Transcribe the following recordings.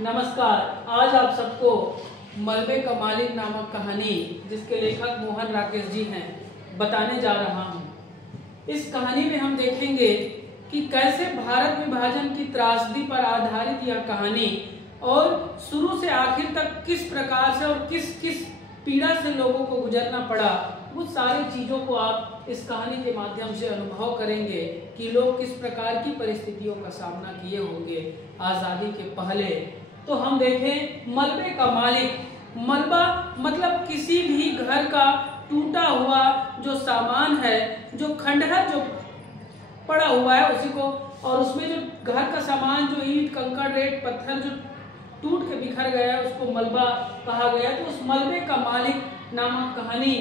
नमस्कार। आज आप सबको मलबे का मालिक नामक कहानी, जिसके लेखक मोहन राकेश जी हैं, बताने जा रहा हूं। इस कहानी में हम देखेंगे कि कैसे भारत विभाजन की त्रासदी पर आधारित यह कहानी और शुरू से आखिर तक किस प्रकार से और किस किस पीड़ा से लोगों को गुजरना पड़ा, वो सारी चीजों को आप इस कहानी के माध्यम से अनुभव करेंगे कि लोग किस प्रकार की परिस्थितियों का सामना किए होंगे आजादी के पहले। तो हम देखें मलबे का मालिक। मलबा मतलब किसी भी घर का टूटा हुआ जो सामान है, जो खंडहर जो पड़ा हुआ है उसी को, और उसमें जो घर का सामान जो ईंट कंकड़ रेत पत्थर जो टूट के बिखर गया है उसको मलबा कहा गया। तो उस मलबे का मालिक नामक कहानी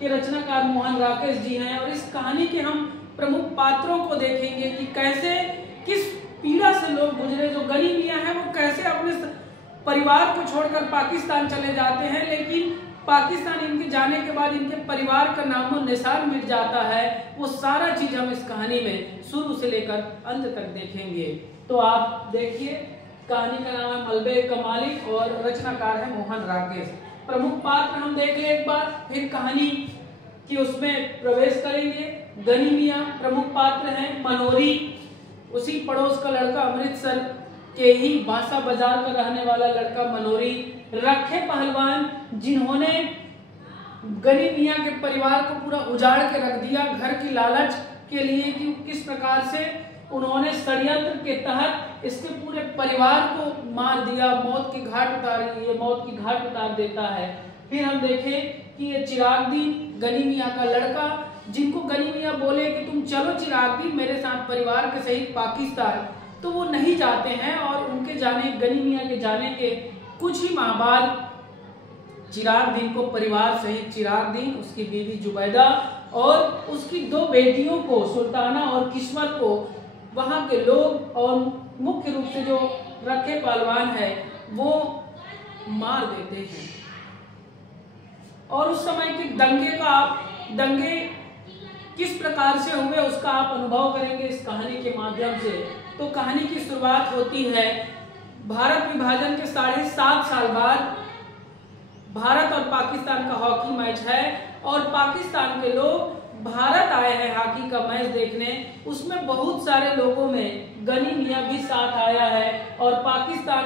के रचनाकार मोहन राकेश जी हैं, और इस कहानी के हम प्रमुख पात्रों को देखेंगे कि कैसे किस पीड़ा से लोग गुजरे। जो गनी मियां हैं वो कैसे अपने परिवार को छोड़कर पाकिस्तान चले जाते हैं, लेकिन पाकिस्तान इनके जाने के बाद इनके परिवार का नामो निशान मिट जाता है। वो सारा चीज हम इस कहानी में शुरू से लेकर अंत तक देखेंगे। तो आप देखिए, कहानी का नाम है मलबे का मालिक और रचनाकार है मोहन राकेश। प्रमुख पात्र हम देख ले एक बार, फिर कहानी की उसमें प्रवेश करेंगे। गनी मियां प्रमुख पात्र हैं। मनोरी उसी पड़ोस का लड़का, अमृतसर के ही बांसा बाजार का रहने वाला लड़का मनोरी। रखे पहलवान, जिन्होंने गनी मियां के परिवार को पूरा उजाड़ के रख दिया घर की लालच के लिए, कि किस प्रकार से उन्होंने षड्यंत्र के तहत इसके पूरे परिवार को मार दिया, मौत की घाट उतारी, ये मौत की घाट उतार देता है। फिर हम देखें कि ये चिरागदीन गनी मियां का लड़का, जिनको गनी मियां बोले कि तुम चलो चिरागदीन मेरे साथ परिवार के सहित पाकिस्तान, तो वो नहीं जाते हैं। और उनके जाने, गनी मियां के जाने के कुछ ही माह बाद चिरागदीन को परिवार सहित चिरागदीन, उसकी बीवी जुबैदा और उसकी दो बेटियों को सुल्ताना और किस्मत को वहां के लोग और मुख्य रूप से जो रखे पहलवान है वो मार देते हैं। और उस समय के दंगे किस प्रकार से हुए उसका आप अनुभव करेंगे इस कहानी के माध्यम से। तो कहानी की शुरुआत होती है भारत विभाजन के 7.5 साल बाद। भारत और पाकिस्तान का हॉकी मैच है और पाकिस्तान के लोग भारत आए हैं हॉकी का मैच देखने। उसमें बहुत सारे लोगों में गनी मियां भी साथ आया है। और पाकिस्तान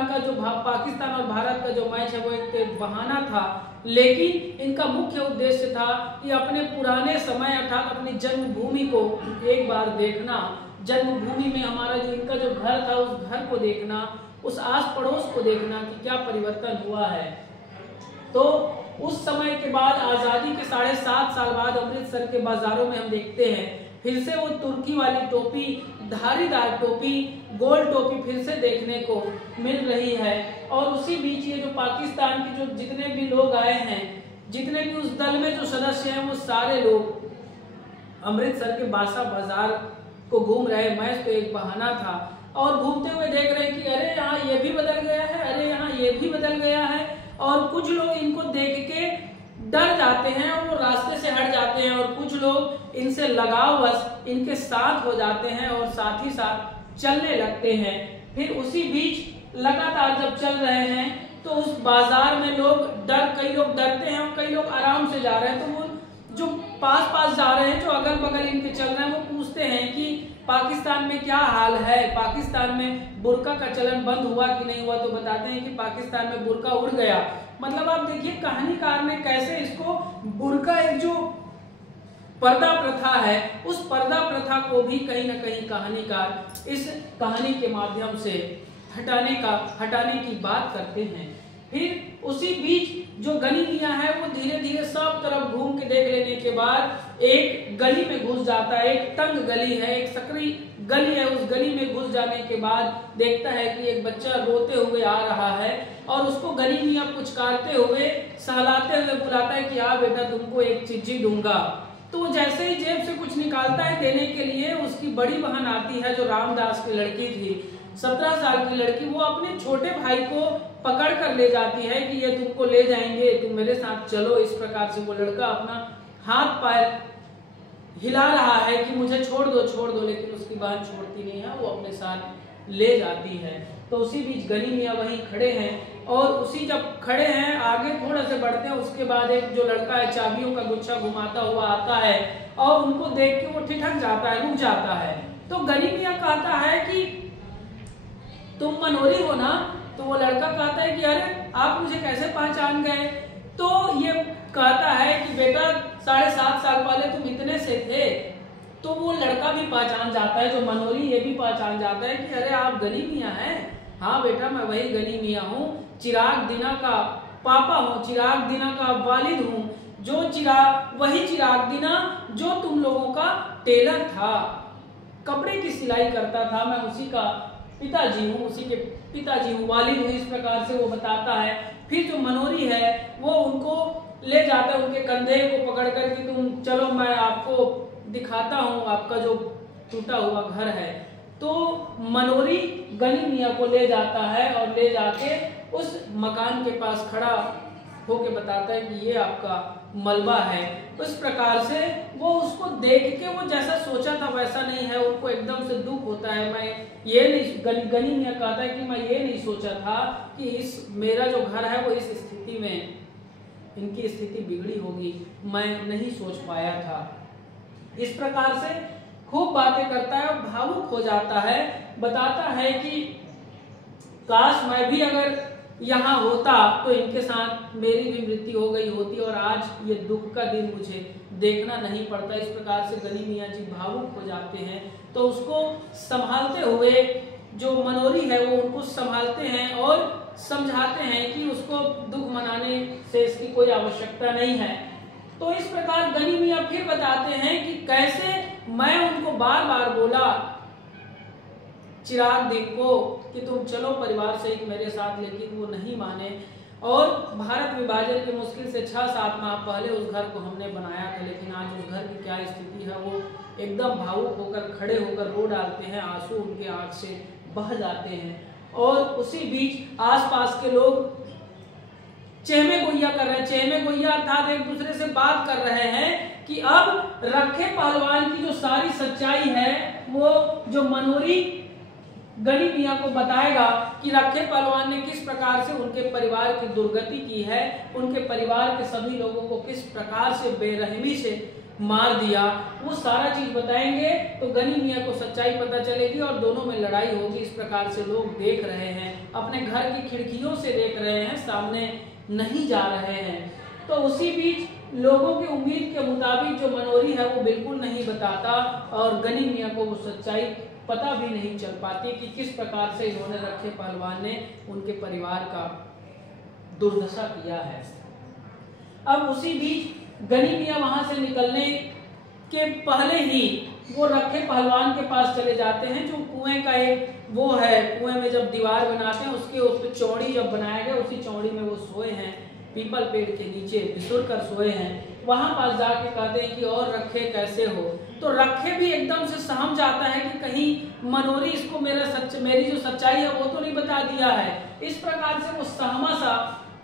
और भारत का जो मैच है वो एक बहाना था, लेकिन इनका मुख्य उद्देश्य था कि अपने पुराने समय अर्थात अपनी जन्मभूमि को एक बार देखना। जन्मभूमि में हमारा जो इनका जो घर था उस घर को देखना, उस आस पड़ोस को देखना कि क्या परिवर्तन हुआ है। तो उस समय के बाद आजादी के 7.5 साल बाद अमृतसर के बाजारों में हम देखते हैं फिर से वो तुर्की वाली टोपी, धारीदार टोपी, गोल टोपी फिर से देखने को मिल रही है। और उसी बीच ये जो पाकिस्तान के जो जितने भी लोग आए हैं, जितने भी उस दल में जो सदस्य हैं, वो सारे लोग अमृतसर के बासा बाजार को घूम रहे। मैच तो एक बहाना था और घूमते हुए देख रहे हैं कि अरे यहाँ ये भी बदल गया है, अरे यहाँ ये भी बदल गया है। और कुछ लोग इनको देख के डर जाते हैं और वो रास्ते से हट जाते हैं, और कुछ लोग इनसे लगाववश इनके साथ हो जाते हैं और साथ ही साथ चलने लगते हैं। फिर उसी बीच लगातार जब चल रहे हैं तो उस बाजार में कई लोग डरते हैं और कई लोग आराम से जा रहे हैं। तो वो जो पास जा रहे हैं, जो अगल बगल इनके चल रहे हैं, वो पूछते हैं कि पाकिस्तान में क्या हाल है, पाकिस्तान में बुर्का का चलन बंद हुआ कि नहीं हुआ। तो बताते हैं कि पाकिस्तान में बुर्का उड़ गया। मतलब आप देखिए कहानीकार ने कैसे इसको बुर्का, एक जो पर्दा प्रथा है, उस पर्दा प्रथा को भी कहीं ना कहीं कहानीकार इस कहानी के माध्यम से हटाने की बात करते हैं। फिर उसी बीच जो गली मियां है वो धीरे धीरे सब तरफ घूम के देख लेने के बाद एक गली में घुस जाता है। एक तंग गली है, एक सकरी गली है। उस गली में घुस जाने के बाद देखता है कि एक बच्चा रोते हुए आ रहा है और उसको गली मियां पुचकारते हुए, सहलाते हुए बुलाता है कि हाँ बेटा तुमको एक चिट्ठी दूंगा। तो वो जैसे ही जेब से कुछ निकालता है देने के लिए, उसकी बड़ी बहन आती है जो रामदास की लड़की थी, 17 साल की लड़की। वो अपने छोटे भाई को पकड़ कर ले जाती है कि ये तुमको ले जाएंगे, तुम मेरे साथ चलो। इस प्रकार से वो लड़का अपना हाथ पैर हिला रहा है कि मुझे छोड़ दो, लेकिन उसकी बहन छोड़ती नहीं है। वो अपने साथ ले जाती है। तो उसी बीच गनी मियाँ वहीं खड़े हैं और उसी जब खड़े हैं आगे थोड़ा से बढ़ते हैं, उसके बाद एक जो लड़का है चाबियों का गुच्छा घुमाता हुआ आता है और उनको देख के वो ठिठक जाता है, रुक जाता है। तो गनी मियाँ कहता है कि तुम मनोरी हो ना? तो वो लड़का कहता है कि अरे आप मुझे कैसे पहचान गए? तो ये कहता है कि बेटा 7.5 साल पहले तुम इतने से थे। तो वो लड़का भी पहचान जाता है, जो मनोरी ये भी पहचान जाता है कि अरे आप गनी मियाँ हैं। हाँ बेटा मैं वही गनी मियाँ हूँ, चिराग दीना का पापा हूँ, चिराग दीना का वालिद हूँ, वही चिराग दीना जो तुम लोगों का टेलर था, कपड़े की सिलाई करता था, मैं उसी का पिताजी हूँ, उसी के पिताजी हूँ, वालिद हूँ। इस प्रकार से वो बताता है। फिर जो मनोरी है वो उनको ले जाता है, उनके कंधे को पकड़ कर कि तुम चलो मैं आपको दिखाता हूँ आपका जो टूटा हुआ घर है। तो मनोरी गनी मियाँ को ले जाता है और ले जाके उस मकान के पास खड़ा होके बताता है कि ये आपका मलबा है। उस प्रकार से वो उसको देख के वो जैसा सोचा था वैसा नहीं है, उनको एकदम से दुख होता है। मैं ये नहीं, गनी मियाँ कहता है कि मैं ये नहीं सोचा था कि इस मेरा जो घर है वो इस स्थिति में, इनकी स्थिति बिगड़ी होगी, मैं नहीं सोच पाया था। इस प्रकार से खूब बातें करता है और भावुक हो जाता है। बताता है कि काश मैं भी अगर यहाँ होता तो इनके साथ मेरी भी मृत्यु हो गई होती और आज ये दुख का दिन मुझे देखना नहीं पड़ता। इस प्रकार से गनी मियाँ जी भावुक हो जाते हैं। तो उसको संभालते हुए जो मनोरी है वो उनको संभालते हैं और समझाते हैं कि उसको दुख मनाने से इसकी कोई आवश्यकता नहीं है। तो इस प्रकार गनी मियाँ फिर बताते हैं कि कैसे मैं उनको बार बार बोला चिराग दीन को कि तुम चलो परिवार से मेरे साथ, लेकिन वो नहीं माने। और भारत विभाजन के मुश्किल से 6-7 माह पहले उस घर को हमने बनाया था, लेकिन आज उस घर की क्या स्थिति है। वो एकदम भावुक होकर खड़े होकर रो डालते हैं, आंसू उनके आंख से बह जाते हैं। और उसी बीच आसपास के लोग चेहमे गोइया कर रहे हैं। चेहमे गोइया अर्थात एक दूसरे से बात कर रहे हैं कि अब रखे पहलवान की जो सारी सच्चाई है वो जो मनोरी गनी मियाँ को बताएगा कि रखे पहलवान ने किस प्रकार से उनके परिवार की दुर्गति की है, उनके परिवार के सभी लोगों को किस प्रकार से बेरहमी से मार दिया, वो सारा चीज बताएंगे। तो गनी मियाँ को सच्चाई पता चलेगी और दोनों में लड़ाई होगी। इस प्रकार से लोग देख रहे हैं, अपने घर की खिड़कियों से देख रहे हैं, सामने नहीं जा रहे हैं। तो उसी बीच लोगों की उम्मीद के मुताबिक जो मनोरी है वो बिल्कुल नहीं बताता और गनी मियाँ को वो सच्चाई पता भी नहीं चल पाती कि किस प्रकार से इन्होंने रखे पहलवान ने उनके परिवार का दुर्दशा किया है। अब उसी बीच गनी मियाँ वहां से निकलने के पहले ही वो रखे पहलवान के पास चले जाते हैं। जो कुएं का एक वो है, कुएं में जब दीवार बनाते हैं उसके उस पर चौड़ी जब बनाया गया, उसी चौड़ी में वो सोए हैं, पीपल पेड़ के नीचे बिसुर कर सोए हैं। वहां पास जाके कहते हैं कि और रखे कैसे हो? तो रखे भी एकदम से सहम जाता है कि कहीं मनोरी इसको मेरी जो सच्चाई है वो तो नहीं बता दिया है। इस प्रकार से वो सहमा सा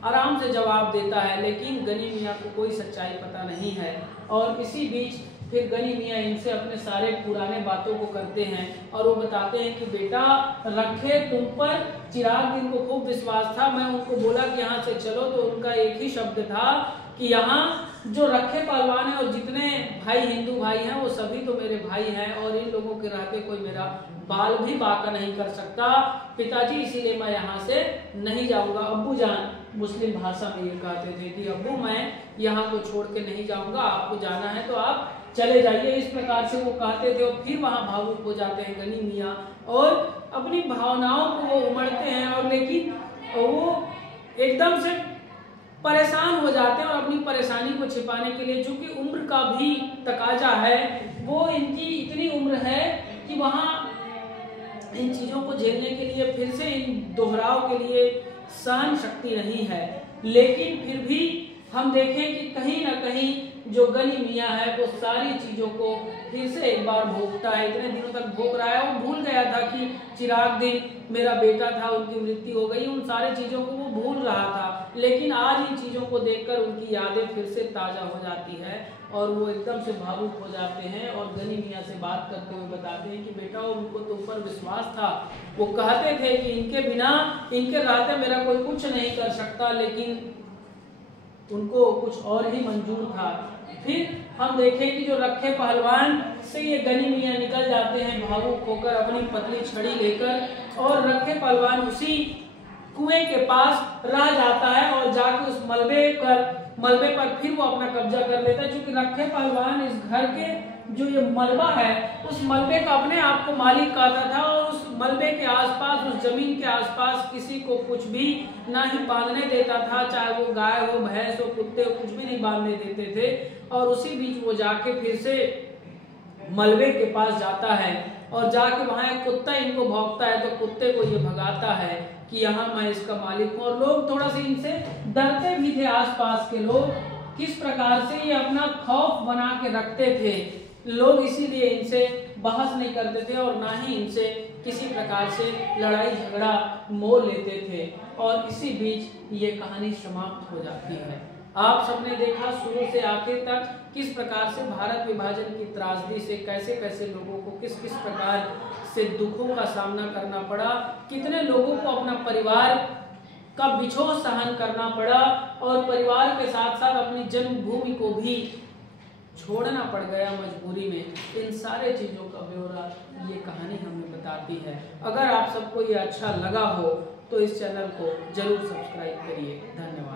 आराम से जवाब देता है, लेकिन गनी मियाँ को कोई सच्चाई पता नहीं है। और इसी बीच फिर गनी मियाँ इनसे अपने सारे पुराने बातों को करते हैं और वो बताते हैं कि बेटा रखे तुम पर चिराग दीन को खूब विश्वास था, मैं उनको बोला कि यहाँ से चलो तो उनका एक ही शब्द था कि यहाँ जो रखे पहलवान है और जितने भाई हिंदू भाई हैं वो सभी तो मेरे भाई हैं और इन लोगों के रहते कोई मेरा बाल भी बाका नहीं कर सकता पिताजी, इसीलिए मैं यहाँ से नहीं जाऊंगा। अब्बू जान मुस्लिम भाषा में ये कहते थे कि अब्बू मैं यहाँ को छोड़ के नहीं जाऊंगा, आपको जाना है तो आप चले जाइए। इस प्रकार से वो कहते थे और फिर वहां भावुक हो जाते हैं गनी मियाँ और अपनी भावनाओं को वो उमड़ते हैं और लेकिन वो एकदम से परेशान हो जाते हैं और अपनी परेशानी को छिपाने के लिए, चूंकि उम्र का भी तकाजा है, वो इनकी इतनी उम्र है कि वहां इन चीजों को झेलने के लिए फिर से इन दोहराव के लिए सहन शक्ति नहीं है। लेकिन फिर भी हम देखें कि कहीं ना कहीं जो गनी मियाँ है वो सारी चीजों को फिर से एक बार भोगता है। इतने दिनों तक भोग रहा है, वो भूल गया था कि चिराग दिन मेरा बेटा था, उनकी मृत्यु हो गई, उन सारे चीजों को वो भूल रहा था। लेकिन आज इन चीजों को देखकर उनकी यादें फिर से ताजा हो जाती है और वो एकदम से भावुक हो जाते हैं और गनी मियाँ से बात करते हुए बताते हैं कि बेटा उनको तो ऊपर विश्वास था, वो कहते थे कि इनके बिना, इनके रहते मेरा कोई कुछ नहीं कर सकता, लेकिन उनको कुछ और ही मंजूर था। फिर हम देखें कि जो रखे पहलवान से ये गनी मियाँ निकल जाते हैं भावुक होकर अपनी पतली छड़ी लेकर, और रखे पहलवान उसी कुएं के पास रह जाता है और जाके उस मलबे पर फिर वो अपना कब्जा कर लेता है। क्योंकि रखे पहलवान इस घर के जो ये मलबा है, उस मलबे का अपने आप को मालिक कहता था और उस मलबे के आसपास, उस जमीन के आसपास किसी को कुछ भी ना ही बांधने देता था, चाहे वो गाय हो, भैंस हो, कुत्ते हो, कुछ भी नहीं बांधने देते थे। और उसी बीच वो जाके फिर से मलबे के पास जाता है और जाके वहां एक कुत्ता इनको भौंकता है तो कुत्ते को ये भगाता है कि यहाँ मैं इसका मालिक हूँ। और लोग थोड़ा सा इनसे डरते भी थे, आसपास के लोग किस प्रकार से ये अपना खौफ बना के रखते थे। लोग इसीलिए इनसे बहस नहीं करते थे और ना ही इनसे किसी प्रकार से लड़ाई झगड़ा मोल लेते थे। और इसी बीच ये कहानी समाप्त हो जाती है। आप सबने देखा शुरू से आखिर तक किस प्रकार से भारत विभाजन की त्रासदी से कैसे कैसे लोगों को किस किस प्रकार से दुखों का सामना करना पड़ा, कितने लोगों को अपना परिवार का बिछोह सहन करना पड़ा और परिवार के साथ साथ अपनी जन्मभूमि को भी छोड़ना पड़ गया मजबूरी में। इन सारे चीजों का ब्यौरा ये कहानी हमें बताती है। अगर आप सबको ये अच्छा लगा हो तो इस चैनल को जरूर सब्सक्राइब करिए। धन्यवाद।